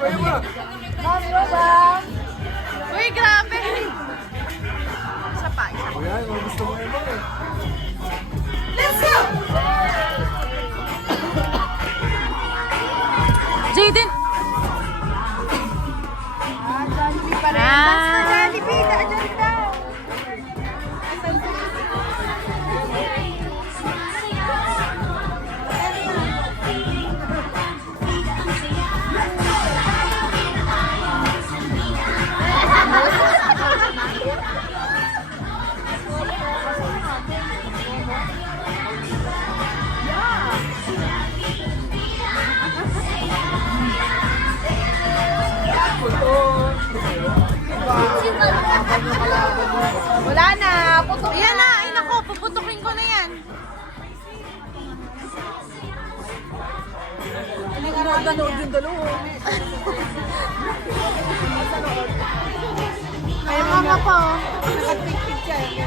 Mami, ba? Uy, grabe! Isa pa, isa pa. Ayan, gusto mo yun eh. Let's go! Jaden! Jollibee pa rin. Basta Jollibee, dyan daw. Wala na, putok Yan na! Ay nako, puputukin ko na yan. Nanood yung dalawa. Ay, mama po. Nag-picture siya.